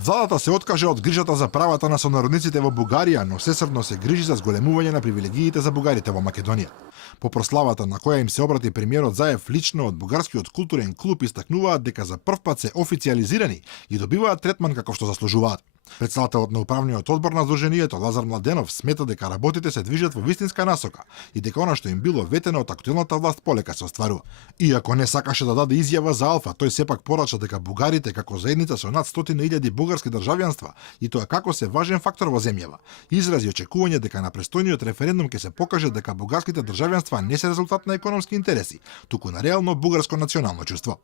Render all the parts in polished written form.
Владата се откажа од грижата за правата на сонародниците во Бугарија, но сесрдно се грижи за зголемување на привилегиите за бугарите во Македонија. По прославата на која им се обрати премиерот Заев лично од бугарскиот културен клуб истакнуваат дека за прв пат се официализирани и добиваат третман како што заслужуваат. Председателот на управниот одбор на Сдруженијето Лазар Младенов смета дека работите се движат во вистинска насока и дека она што им било ветено од актуелната власт полека се остварува. Иако не сакаше да даде изјава за Алфа, тој сепак порача дека бугарите како заедница со над 100.000 бугарски државјанства и тоа како се важен фактор во земјава. Изрази очекување дека на престојниот референдум ќе се покаже дека бугарските државјанства не се резултат на економски интереси, туку на реално бугарско национално чувство.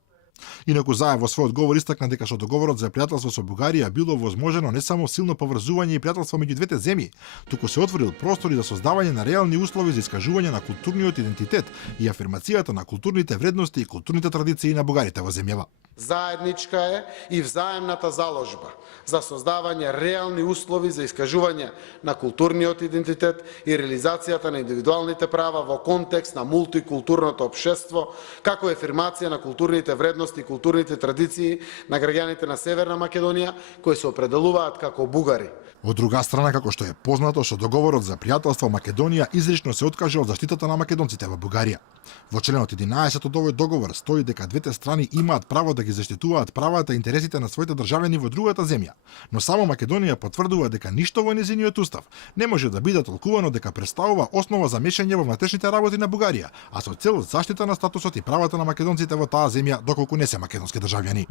Инаку Заев во својот говор истакна дека со договорот за пријателство со Бугарија било возможено не само силно поврзување и пријателство меѓу двете земји, туку се отворил простори за создавање на реални услови за искажување на културниот идентитет и афирмацијата на културните вредности и културните традиции на бугарите во земјава. Заедничка е и взаемната заложба за создавање реални услови за искажување на културниот идентитет и реализацијата на индивидуалните права во контекст на мултикултурното општество, како афирмација на културните вредности и културните традиции на граѓаните на Северна Македонија, кои се определуваат како бугари. Од друга страна, како што е познато, со договорот за пријателство Македонија изрично се откаже од заштитата на македонците во Бугарија. Во членот 11 од овој договор стои дека двете страни имаат право да ги заштитуваат правата и интересите на своите државјани во другата земја, но само Македонија потврдува дека ништо во нејзиниот устав не може да биде толкувано дека представува основа за мешање во внатрешните работи на Бугарија, а со цел заштита на статусот и правата на македонците во таа земја доколку не се македонски државјани.